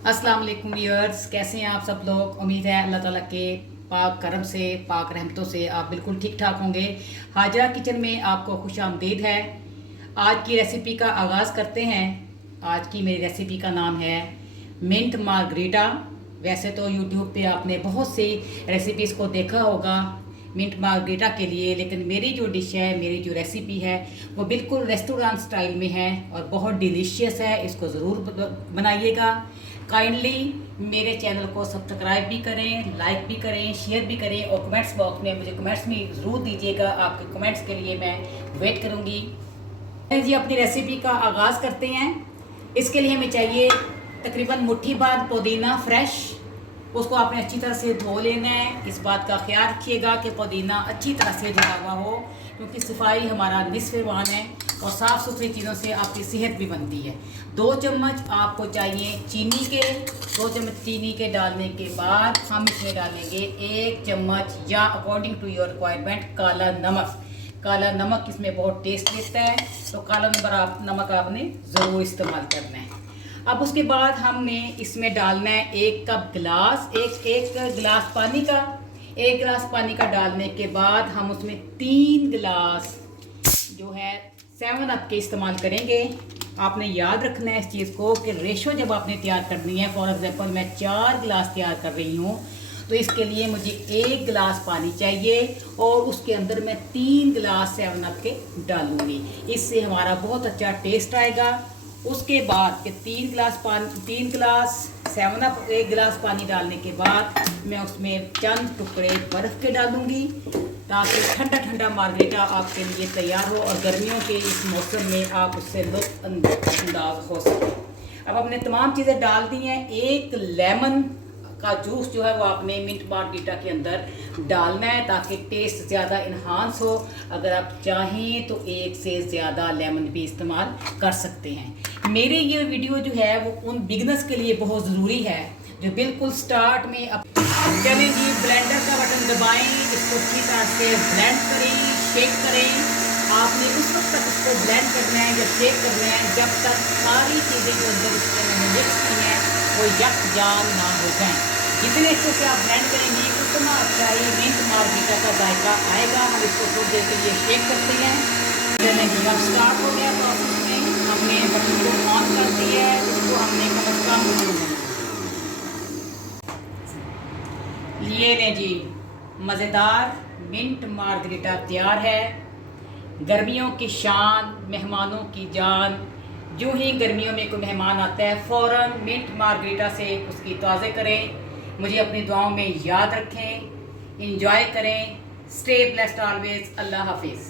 अस्सलाम वालेकुम व्यूअर्स, कैसे हैं आप सब लोग। उम्मीद है अल्लाह ताला के पाक करम से, पाक रहमतों से आप बिल्कुल ठीक ठाक होंगे। हाजरा किचन में आपको खुश आमदीद है। आज की रेसिपी का आगाज़ करते हैं। आज की मेरी रेसिपी का नाम है मिंट मार्गरीटा। वैसे तो यूट्यूब पे आपने बहुत सी रेसिपीज़ को देखा होगा मिंट मार्गरीटा के लिए, लेकिन मेरी जो डिश है, मेरी जो रेसिपी है वो बिल्कुल रेस्टोरेंट स्टाइल में है और बहुत डिलीशियस है। इसको ज़रूर बनाइएगा। काइंडली मेरे चैनल को सब्सक्राइब भी करें, लाइक भी करें, शेयर भी करें और कमेंट्स बॉक्स में मुझे कमेंट्स में ज़रूर दीजिएगा। आपके कमेंट्स के लिए मैं वेट करूँगी। जी अपनी रेसिपी का आगाज़ करते हैं। इसके लिए हमें चाहिए तकरीबन मुट्ठी भर पुदीना फ्रेश। उसको आपने अच्छी तरह से धो लेना है। इस बात का ख्याल रखिएगा कि पुदीना अच्छी तरह से धोया हुआ हो, क्योंकि सफाई हमारा निस्फ़ ईमान है और साफ़ सुथरी चीज़ों से आपकी सेहत भी बनती है। 2 चम्मच आपको चाहिए चीनी के। 2 चम्मच चीनी के डालने के बाद हम इसमें डालेंगे 1 चम्मच या अकॉर्डिंग टू योर रिक्वायरमेंट काला नमक। काला नमक इसमें बहुत टेस्ट देता है, तो काला नमक आपने ज़रूर इस्तेमाल करना है। अब उसके बाद हमने इसमें डालना है 1 कप गिलास, एक गिलास पानी का। 1 गिलास पानी का डालने के बाद हम उसमें 3 गिलास जो है 7 अप के इस्तेमाल करेंगे। आपने याद रखना है इस चीज़ को कि रेशो जब आपने तैयार करनी है, फॉर एग्जांपल मैं 4 गिलास तैयार कर रही हूँ, तो इसके लिए मुझे 1 गिलास पानी चाहिए और उसके अंदर मैं 3 गिलास 7 अप के डालूँगी। इससे हमारा बहुत अच्छा टेस्ट आएगा। उसके बाद के 3 गिलास 7 अप 1 गिलास पानी डालने के बाद मैं उसमें चंद टुकड़े बर्फ़ के डालूँगी, ताकि ठंडा ठंडा मार्गरीटा आपके लिए तैयार हो और गर्मियों के इस मौसम में आप उससे लुत्फ़ अंदाज हो सके। अब हमने तमाम चीज़ें डाल दी हैं। 1 लेमन का जूस जो है वो आपने मिंट मार्गरीटा के अंदर डालना है, ताकि टेस्ट ज़्यादा इन्हांस हो। अगर आप चाहें तो 1 से ज़्यादा लेमन भी इस्तेमाल कर सकते हैं। मेरे ये वीडियो जो है वो उन बिगनर्स के लिए बहुत ज़रूरी है जो बिल्कुल स्टार्ट में चलें जी, ब्लेंडर का बटन दबाएं, इसको अच्छी तरह से ब्लेंड करें, शेक करें। आपने उस वक्त तक इसको ब्लेंड करना है या शेक करना है जब तक सारी चीज़ें जो अंदर इसके मैंने मिक्स की हैं वो यकजान ना हो जाएं। जितने अच्छे से आप ब्लेंड करेंगी उतना अच्छा ही मिंट मार्गरीटा का जायका आएगा। हम इसको थोड़ी देर के लिए शेक करते हैं। चलें जी, अब स्टार्ट हो गया प्रोसेस में। हमने बटन को ऑन कर दिया है, इसको हमने कम से कम लिए लें जी। मज़ेदार मिंट मार्गरीटा तैयार है। गर्मियों की शान, मेहमानों की जान। जो ही गर्मियों में कोई मेहमान आता है फ़ौरन मिंट मार्गरीटा से उसकी ताज़े करें। मुझे अपनी दुआओं में याद रखें। इंजॉय करें। Stay blessed always. अल्लाह हाफिज़।